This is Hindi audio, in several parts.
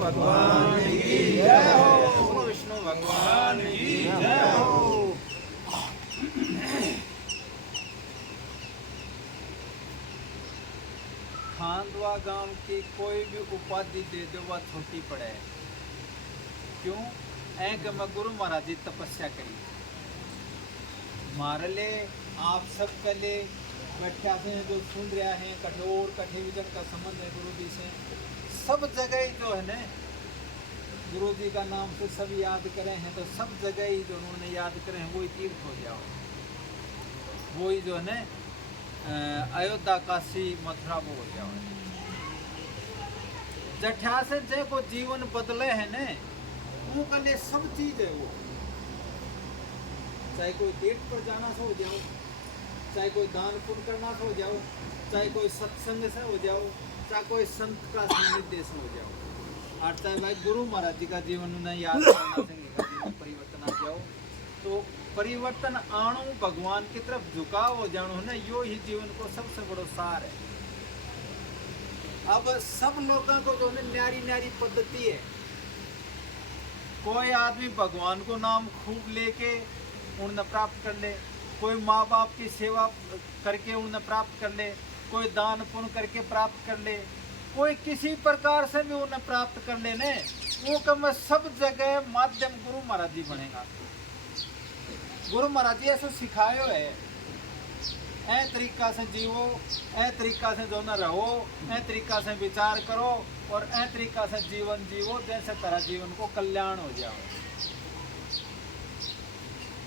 भगवान की जय हो। बोलो विष्णु भगवान की जय हो। खांडवा गांव की कोई भी उपाधि दे दो वह छोटी पड़े। क्यों? ऐक मैं गुरु महाराज जी तपस्या करी मार ले आप सब कले बैठा से जो सुन रहा है कठोर कठे विजन का संबंध है गुरु जी से। सब जगह जो है ना गुरु जी का नाम से सब याद करें हैं तो सब जगह ही जो उन्होंने याद करें हैं वही तीर्थ हो जाओ। वही जो है ना अयोध्या काशी मथुरा वो हो जाओ। जठा से जे को जीवन बदले है ने वो के लिए सब चीज है। वो चाहे कोई तीर्थ पर जाना से हो जाओ, चाहे कोई दान पुण्य करना से हो जाओ, चाहे कोई सत्संग से हो जाओ, चाहे कोई संत का सानिध्य से हो जाओ, और चाहे भाई गुरु महाराज जी का जीवन उन्हें याद करना से परिवर्तन आ जाओ। तो परिवर्तन आणु भगवान की तरफ झुकाव हो जानो है यो ही जीवन को सबसे बड़ो सार है। अब सब लोगों को जो है न्यारी न्यारी पद्धति है। कोई आदमी भगवान को नाम खूब लेके उन्हें प्राप्त कर ले, कोई माँ बाप की सेवा करके उन्हें प्राप्त कर ले, कोई दान पुण्य करके प्राप्त कर ले, कोई किसी प्रकार से भी उन्हें प्राप्त कर लेने वो कम सब जगह माध्यम गुरु महाराज जी बनेगा। गुरु महाराज जी ऐसा सिखायो है ऐ तरीका से जीवो, ऐ तरीका से जो न रहो, ऐ तरीका से विचार करो और ऐ तरीका से जीवन जीवो जैसे तरह जीवन को कल्याण हो जाओ।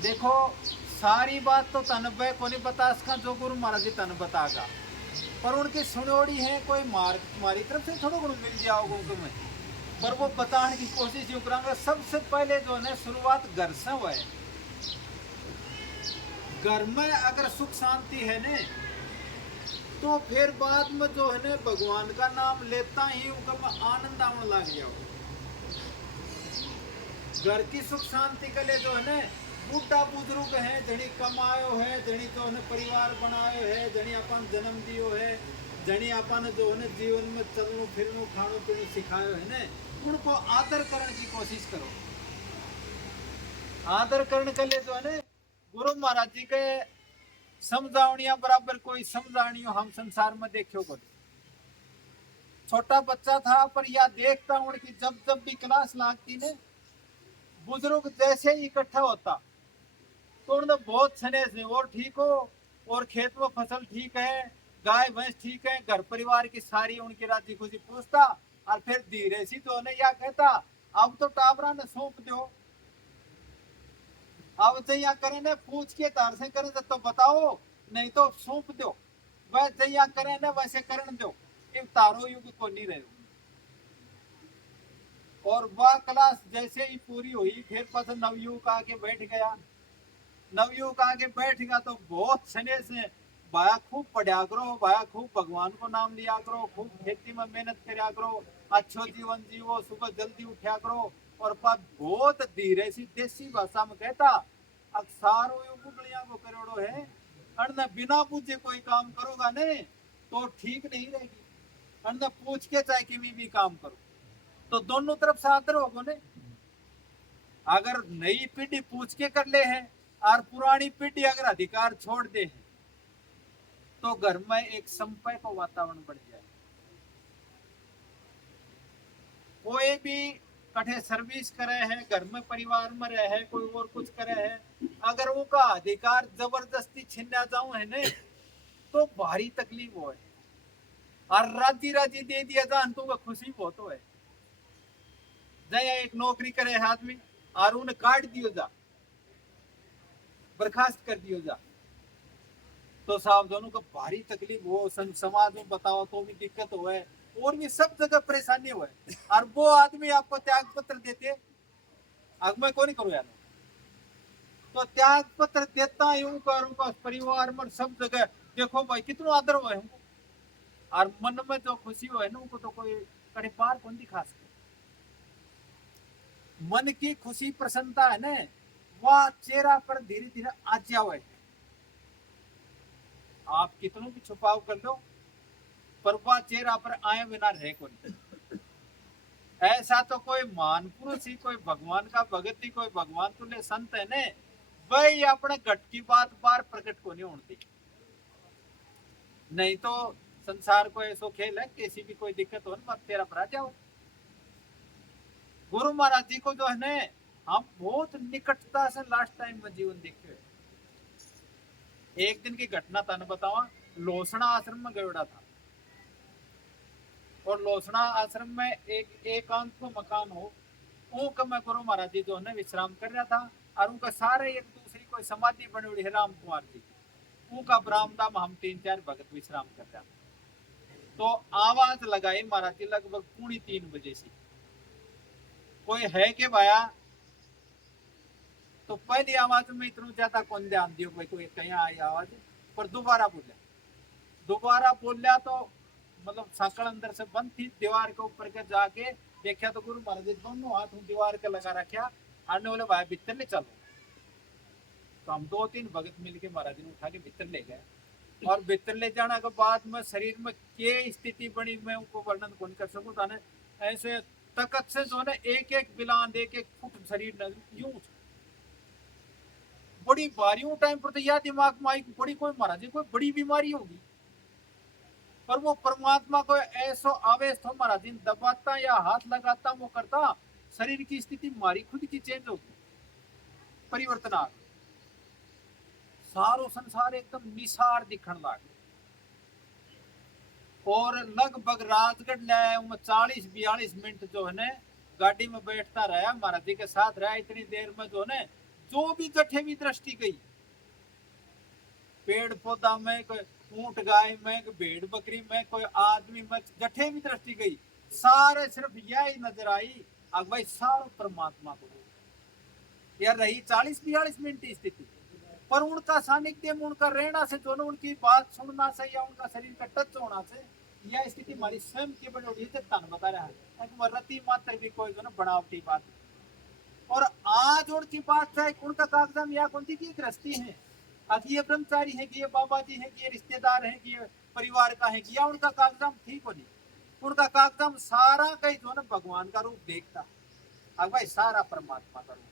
देखो सारी बात तो तन पे को नहीं बता सका जो गुरु महाराज जी तन बतागा, पर उनकी सुनोड़ी है कोई मारी तरफ से थोड़ा गुरु मिल जाओगे तुम्हें, पर वो बताने की कोशिश यूँ करांगा। सबसे पहले जो है शुरुआत घर से हुआ है। घर में अगर सुख शांति है ने तो फिर बाद में जो है ना भगवान का नाम लेता ही उनका आनंद आने लग जाओ। घर की सुख शांति के लिए जो है ना बूढ़ा बुजुर्ग है जनी कमायो है, जनी तो है परिवार बनायो है, जनी अपन जन्म दियो है, जनी अपन जो है जीवन में चलनू फिरनू खाणो पीणू सिखायो है ना, उनको आदर करने की कोशिश करो। आदर करने के लिए जो है ना गुरु महाराज जी के समझावनिया बराबर कोई समझानियो हम संसार में देखियो को। छोटा बच्चा था पर यह देखता हूं कि जब जब भी क्लास लगती ने बुजुर्ग जैसे ही इकट्ठा होता तो उन्हें बहुत स्नेह से और ठीक हो और खेत में फसल ठीक है, गाय भैंस ठीक है, घर परिवार की सारी उनकी राजी खुशी पूछता और फिर धीरे सी तो या कहता अब तो टाबरा ने सौंप दो, अब जैया करे ने पूछ के तार से करे तो बताओ नहीं तो सौंप दो, वह जैया करे ने वैसे करन दो, इन तारो युग को नहीं रहे। और वह क्लास जैसे ही पूरी हुई फिर बस नवयुग आके बैठ गया। नवयुग आके बैठ गया तो बहुत स्नेह से भाया खूब पढ़ा करो, भाया खूब भगवान को नाम लिया करो, खूब खेती में मेहनत करा करो, अच्छो जीवन जीवो, सुबह जल्दी उठा करो। और बहुत धीरे सी देसी भाषा में कहता अक्सारो गुगलिया को करोड़ो है अन्न बिना पूछे कोई काम करोगा ने तो ठीक नहीं रहेगी, अन्न पूछ के चाहे कि भी काम करो तो दोनों तरफ से आदर होगो ने। अगर नई पीढ़ी पूछ के कर ले है और पुरानी पीढ़ी अगर अधिकार छोड़ दे है तो घर में एक संपय का वातावरण बढ़ जाए। कोई भी कठे सर्विस करे है, घर में परिवार में रहे है, कोई और कुछ करे है, अगर वो का अधिकार जबरदस्ती छीना जाऊं है ने तो भारी तकलीफ हो है। और राजी राजी दे दिया जा तो खुशी बहुत हो है। जया एक नौकरी करे है आदमी और उन्हें काट दियो जा, बर्खास्त कर दियो जा, तो साहब दोनों को भारी तकलीफ हो, समाज में बताओ तो भी दिक्कत हो है और भी सब जगह परेशानी हो है। और वो आदमी आपको त्याग पत्र देते अब मैं कौन करूँ यार, तो त्याग पत्र देता हूँ करूँगा परिवार में सब जगह देखो भाई कितना आदर हुआ है हमको, और मन में जो खुशी हो है ना उनको तो कोई कड़ी पार कौन दिखा सके। मन की खुशी प्रसन्नता है ना वह चेहरा पर धीरे धीरे आ जाए। आप कितनों भी छुपाव कर लो पर वह चेहरा पर आए बिना रहे कौन। ऐसा तो कोई मान पुरुष ही, कोई भगवान का भगत ही, कोई भगवान तुल्य संत है ने वही अपने घट की बात बार प्रकट को नहीं होती। नहीं तो संसार को ऐसो खेल है, किसी भी कोई दिक्कत हो मत तेरा भरा जाओ। गुरु महाराज जी को जो है ने हम बहुत निकटता से लास्ट टाइम में जीवन देखे। एक दिन की घटना तन बतावा, लोसना आश्रम में गयोड़ा था और लोसना आश्रम में एक एकांत को मकान हो, ऊक में गुरु महाराज जी जो है विश्राम कर रहा था और उनका सारे एक दूसरी कोई समाधि बनी हुई है राम कुमार जी, उनका बरामदा में हम 3-4 भगत विश्राम कर रहा। तो आवाज लगाई महाराज जी लगभग 2:30 बजे से, कोई है के भाया? तो पहली आवाज में इतना ज्यादा कौन ध्यान दियो भाई, कोई कहीं आई आवाज, पर दोबारा बोलिया तो मतलब साकड़ अंदर से बंद थी, दीवार के ऊपर के जाके देखा तो गुरु महाराज जी दोनों हाथ दीवार के लगा रखा, आने वाले भाई भीतर ले चलो। तो हम 2-3 भगत मिलके महाराज जी ने उठा के भीतर ले गए और भीतर ले जाने के बाद में शरीर में क्या स्थिति बनी मैं उनको वर्णन कौन कर सकूं। ताने ऐसे तकत से जो है एक एक बिलान एक एक फुट शरीर यूं बड़ी बारियों टाइम पर तो यह दिमाग में आई बड़ी कोई महाराज जी कोई बड़ी बीमारी होगी, पर वो परमात्मा को ऐसो आवेश था महाराज जी दबाता या हाथ लगाता वो करता, शरीर की स्थिति हमारी खुद की चेंज होगी, परिवर्तन आ सारो संसार एकदम निसार दिखण लग। और लगभग राजगढ़ लाया 40-42 मिनट जो है गाड़ी में बैठता रहा महाराज जी के साथ रहा। इतनी देर में जो है जो भी जठे भी दृष्टि गई, पेड़ पौधा में, कोई ऊंट गाय में, कोई भेड़ बकरी में, कोई आदमी में, जठे भी दृष्टि गई, सारे सिर्फ यही नजर आई अब भाई सारो परमात्मा को यार रही 40-42 मिनट की स्थिति। पर उनका सानिध्य में उनका रहना से जो उनकी बात सुनना से या उनका शरीर का टच होना से यह स्थिति हमारी स्वयं की बनी होगी बता रहा है रति मात्र भी कोई जो ना बनावटी बात। और आज उनकी बात चाहे उनका कागजाम या कौन सी की गृहस्थी है, ये ब्रह्मचारी है कि ये बाबा जी है कि ये रिश्तेदार है कि ये परिवार का है कि या उनका कागजाम ठीक हो नहीं, उनका कागजाम सारा कहीं जो ना भगवान का रूप देखता। अब भाई सारा परमात्मा का रूप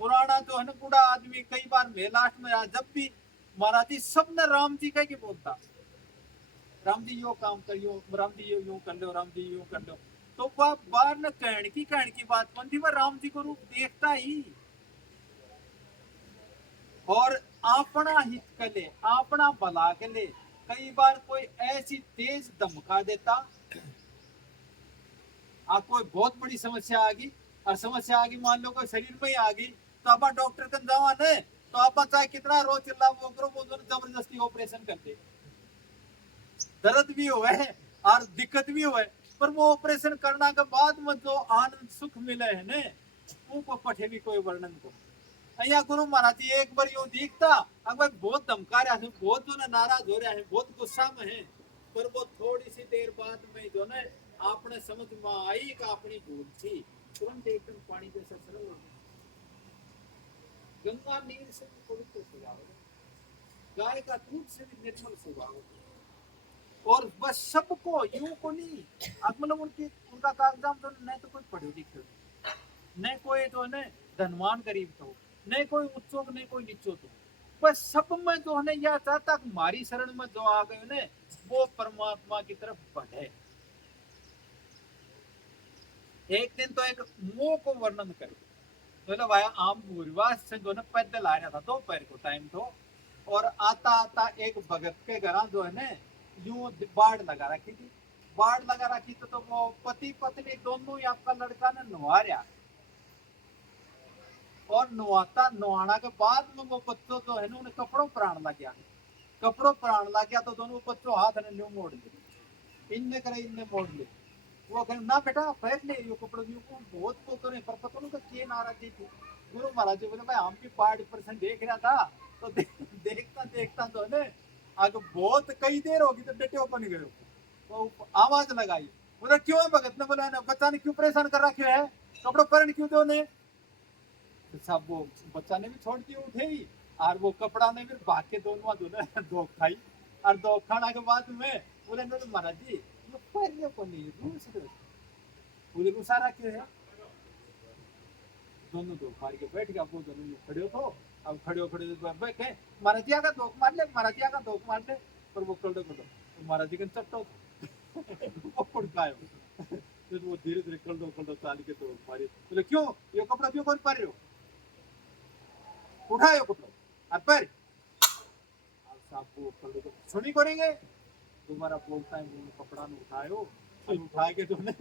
पुराना जो है ना बूढ़ा आदमी कई बार मैं लास्ट में जब भी महाराज जी सबने राम जी कह के बोलता, राम जी यो काम करियो, राम जी यो यूं कर लो, राम जी यूं कर लो। तो वह बार न कहण की बात कौन थी, वह राम जी को रूप देखता ही और अपना हित के लिए अपना भला के लिए कई बार कोई ऐसी तेज धमका देता, कोई बहुत बड़ी समस्या आ गई और समस्या आ गई मान लो कोई शरीर में ही आ गई तो आप डॉक्टर कन जावा ने तो आप चाहे कितना रोज चिल्ला वो करो वो जबरदस्ती ऑपरेशन कर दे, दर्द भी हो और दिक्कत भी हो, पर वो ऑपरेशन करना के बाद में जो आनंद सुख मिले है ने उनको पठे भी कोई वर्णन को। अया गुरु महाराज जी एक बार यूं दिखता अगर बहुत धमका रहा है, बहुत जो नाराज हो रहा है, बहुत गुस्सा में है, पर वो थोड़ी सी देर बाद में जो ना आपने समझ में आई कि अपनी भूल थी, तुरंत एकदम पानी जैसा सरल हो गया, गंगा नीर से भी पवित्र स्वभाव, गाय का दूध से भी निर्मल स्वभाव, और बस सबको यूं को नहीं मतलब उनका कागजाम तो न तो कोई पढ़े लिखे न कोई तो न धनवान गरीब तो न कोई उच्चो न कोई नीचो तो बस सब में जो है यह चाहता हमारी शरण में जो आ गए ने वो परमात्मा की तरफ बढ़े। एक दिन तो एक मोह को वर्णन करे तो भाई आम भूरिवास से जो है पैदल आ रहा था, दोपहर को टाइम तो, और आता आता एक भगत के घर जो है ना यूं बाढ़ लगा रखी थी, बाढ़ लगा रखी तो वो पति पत्नी दोनों ही आपका लड़का ने नुहा रहा, और नुहाना के बाद में वो बच्चों जो है ना उन्हें कपड़ों प्राण लग गया, कपड़ों प्राण लग गया तो दोनों बच्चों हाथ ने न्यू मोड़ लिए, इनने करे इनने मोड़ लिए, वो कहे ना बेटा फेंक ले ये कपड़ों को बहुत को तो नहीं, पर पता नहीं क्या नाराजगी थी। गुरु महाराज जी बोले भाई हम भी 5% देख रहा था तो देखता देखता तो है आगे बहुत कई देर होगी तो डटे बन गए, तो आवाज लगाई, बोले क्यों है भगत ने, बोला ना बच्चा ने क्यों परेशान कर रखे है, कपड़ों पहन क्यों दो ने, तो सब वो बच्चा ने भी छोड़ दिए उठे ही और वो कपड़ा ने फिर भाग के दोनों दोनों दो खाई, और दो खाना के बाद में बोले महाराज जी ये पहले को नहीं रूस बोले को सारा क्यों है, दोनों दो मार के बैठ गया, वो दोनों लोग खड़े हो तो अब खड़े हो बैठे महाराज जी का धोख मार ले, महाराज जी का धोख मार ले, पर वो कल्डो कल्डो तो महाराज जी का चट्टो वो कुड़कायो फिर वो धीरे धीरे कल्डो कल्डो चाल के तो मारी, बोले क्यों ये कपड़ा क्यों कौन पा रहे हो, उठाओ कपड़ा हाथ पर, साहब वो कल्डो को सुनी करेंगे, तुम्हारा बोलता है मुंह कपड़ा न उठायो और उठा के जो ने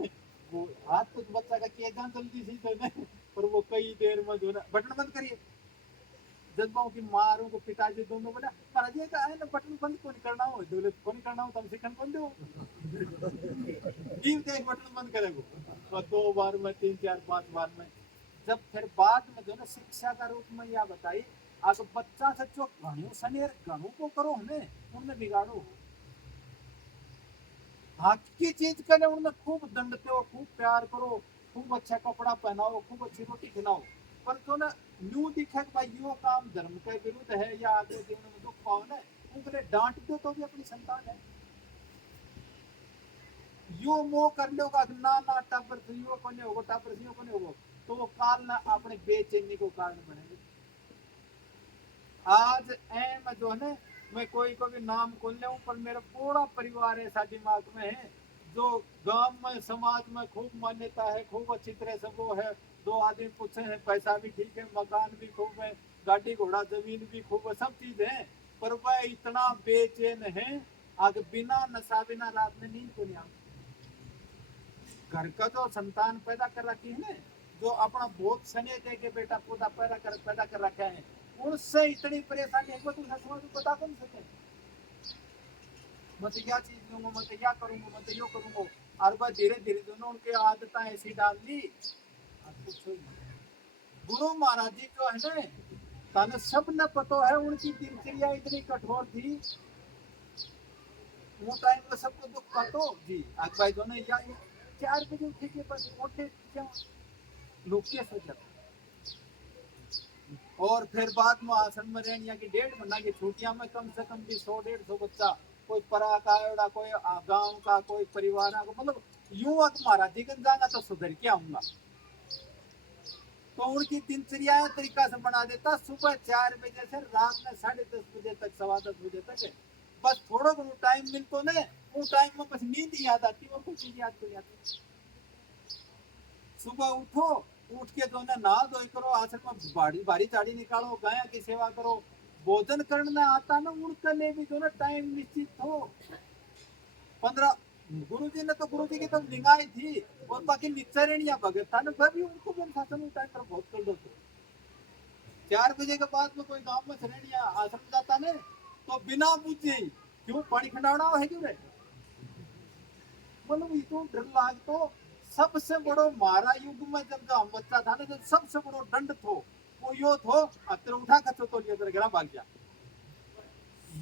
वो हाथ तो बच्चा का किया जान जल्दी से तो ने, पर वो कई देर में जो ना बटन बंद करिए, जज्बाओं की मारों को पिताजी दोनों बोला महाराज जी का है ना बटन बंद कौन करना हो, दौलत कौन करना हो, तुम सिखन कौन दो जीव देख बटन बंद करेगो, और 2 बार में 3 4 5 बार में, जब फिर बाद में जो ना शिक्षा का रूप में यह बताई, अगर बच्चा से जो घणु सनेर घणु को करो हमें उनमें बिगाड़ो, हक की चीज करे उनमें खूब दंडते हो, खूब प्यार करो, खूब अच्छा कपड़ा पहनाओ, खूब अच्छी रोटी खिलाओ, पर जो ना न्यू दिखे कि भाई यो काम धर्म के विरुद्ध है या आगे जीवन में दुख पावन है, उनके लिए डांट दो तो भी अपनी संतान है, यो मोह कर लो का ना ना टापर से यो कोने होगो, टापर से यो कोने होगो, तो वो काल ना अपने बेचैनी को कारण बनेंगे। आज एम जो है ना, मैं कोई को भी नाम खोल ले पर मेरा पूरा परिवार ऐसा दिमाग में है जो गांव में समाज में खूब मान्यता है, खूब अच्छी तरह से वो है, 2 आदमी पूछे हैं, पैसा भी ठीक है, मकान भी खूब है, गाड़ी घोड़ा जमीन भी खूब है, सब चीज है, पर वह इतना बेचैन है, आगे बिना नशा बिना रात में नींद को नहीं आती, घर का जो संतान पैदा कर रखी है ना, जो अपना बहुत स्नेह दे के बेटा पोता पैदा कर रखा है, उनसे इतनी परेशानी है, तुम समझ बता कौन सके, मैं तो क्या चीज लूंगा, मैं तो क्या करूंगा, मैं तो यो करूंगा, और बस धीरे धीरे दोनों उनके आदतें ऐसी डाल दी, गुरु महाराज जी जो है ना, ताने सब न पतो है, उनकी दिनचर्या इतनी कठोर थी, वो टाइम में सबको दुख पातो जी, आज भाई दोनों या 4 बजे उठे के बस उठे क्या लोग क्या सोचा, और फिर बाद में आश्रम में रहने की 1.5 महीना की छुट्टियां में कम से कम भी 100 150 बच्चा, कोई परा का एड़ा, कोई गांव का, कोई परिवार का, मतलब यूं महाराज जी कन जाना तो सुधर के आऊंगा, तो उनकी दिनचर्या तरीका से बना देता, सुबह 4 बजे से रात में 10:30 बजे तक, 10:15 बजे तक है, बस थोड़ा बहुत टाइम मिलतो ने, वो टाइम में बस नींद ही याद आती, और कुछ चीज याद नहीं आती, सुबह उठो, उठ के जो है नहा धोई करो, आश्रम में बाड़ी बारी चाड़ी निकालो, गाया की सेवा करो, भोजन करने आता ना उनके लिए भी जो ना टाइम निश्चित हो, 15 गुरु जी ने तो गुरु जी की तो निगाह थी, और बाकी निचरणिया भगत था ना, भी उनको भी अनुशासन टाइम पर बहुत कर दो, 4 बजे के बाद में कोई गांव में शरणिया आश्रम जाता ने, तो बिना पूछे क्यों पानी खंडावना है क्यों रे, मतलब इतो डर लाग तो, सबसे बड़ो मारा युग में जब हम बच्चा था ना, जब सबसे बड़ो दंड थो वो यो थो, अतर उठा कचो तो लिया तेरे घर भाग गया,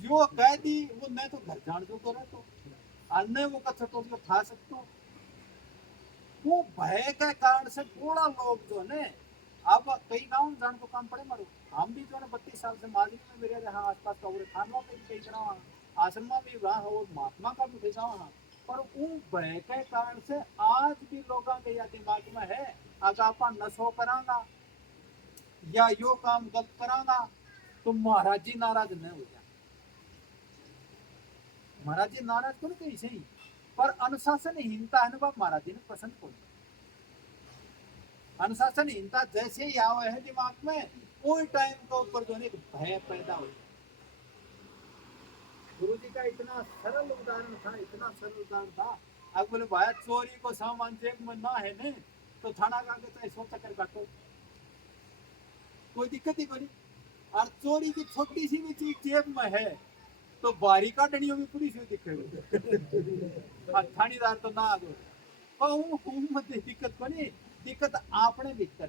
यो कह दी वो मैं तो घर जान दो करे तो अन्य वो कचो तो लियो खा सकतो, वो भय के कारण से थोड़ा लोग जो ने, अब कई गांव जान को काम पड़े मारो, हम भी जो है 32 साल से मालूम में मेरे यहाँ आसपास का खानवा पे भी कई तरह आश्रम में भी रहा और महात्मा का भी भेजा वहाँ, पर वो भय के कारण से आज भी लोगों के या दिमाग में है, अगर आप नशो करांगा या यो काम गलत करांगा तो महाराज जी नाराज नहीं हो जाए, महाराज जी नाराज करो तो ऐसे ही, पर अनुशासनहीनता है ना महाराज जी ने पसंद को, अनुशासनहीनता जैसे ही आवे है दिमाग में, कोई टाइम के ऊपर जो है भय पैदा हो, गुरु जी का इतना सरल उदाहरण था, इतना सरल उदाहरण था, अब बोले भाई चोरी को सामान जेब में ना है ने, तो थाना का के 100 चक्कर काटो, कोई दिक्कत ही नहीं, और चोरी की छोटी सी भी चीज जेब में है तो बारी काटनियों में पुलिस दिखेगी और थानेदार तो ना आ गए, दिक्कत को नहीं, दिक्कत आपने भीतर,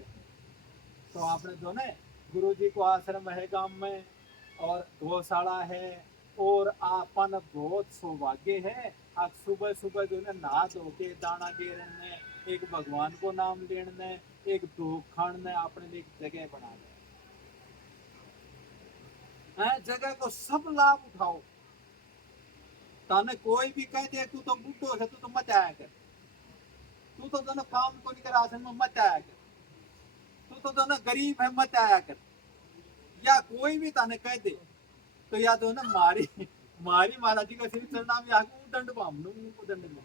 तो आपने जो है गुरु जी को आश्रम है गांव में, और गौशाला है, और आपन बहुत सौभाग्य है, आज सुबह सुबह जो है नहा धो के दाना गिरने, एक भगवान को नाम लेने, एक धूप खाने, आपने एक जगह बना है, जगह को सब लाभ उठाओ, ताने कोई भी कह दे तू तो बूढ़ो है, तू तो मत आया कर, तू तो दोनों काम को नहीं कर आश्रम में मत आया कर, तू तो दोनों गरीब है मत आया कर, या कोई भी ताने कह दे तो या तो ना मारी मारी महाराज जी का श्री चरणा में आके दंड पामनु दंड में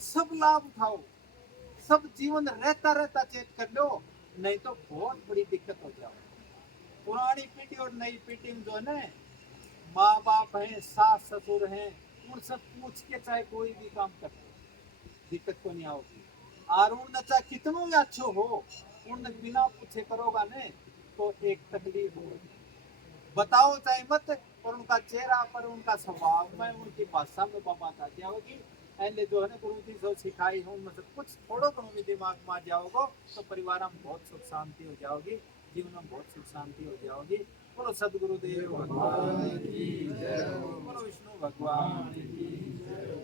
सब लाभ उठाओ, सब जीवन रहता रहता चेक कर लो, नहीं तो बहुत बड़ी दिक्कत हो जाओ। पुरानी पीढ़ी और नई पीढ़ी में जो है ना माँ बाप हैं सास ससुर हैं उनसे पूछ के चाहे कोई भी काम कर दिक्कत को नहीं आओगी। और उन चाहे कितनों भी अच्छो हो उन बिना पूछे करोगा ने तो एक तकलीफ होगी। बताओ चाहे मत पर उनका चेहरा पर उनका स्वभाव में उनकी भाषा में बात आ जाओगी। ऐसे जो है ना गुरु जी जो सिखाई है उनमें से कुछ थोड़ो करो भी दिमाग में आ जाओगे तो परिवार में बहुत सुख शांति हो जाओगी, जीवन में बहुत सुख शांति हो जाओगी। बोलो सदगुरुदेव भगवान की जय, बोलो विष्णु भगवान की जय।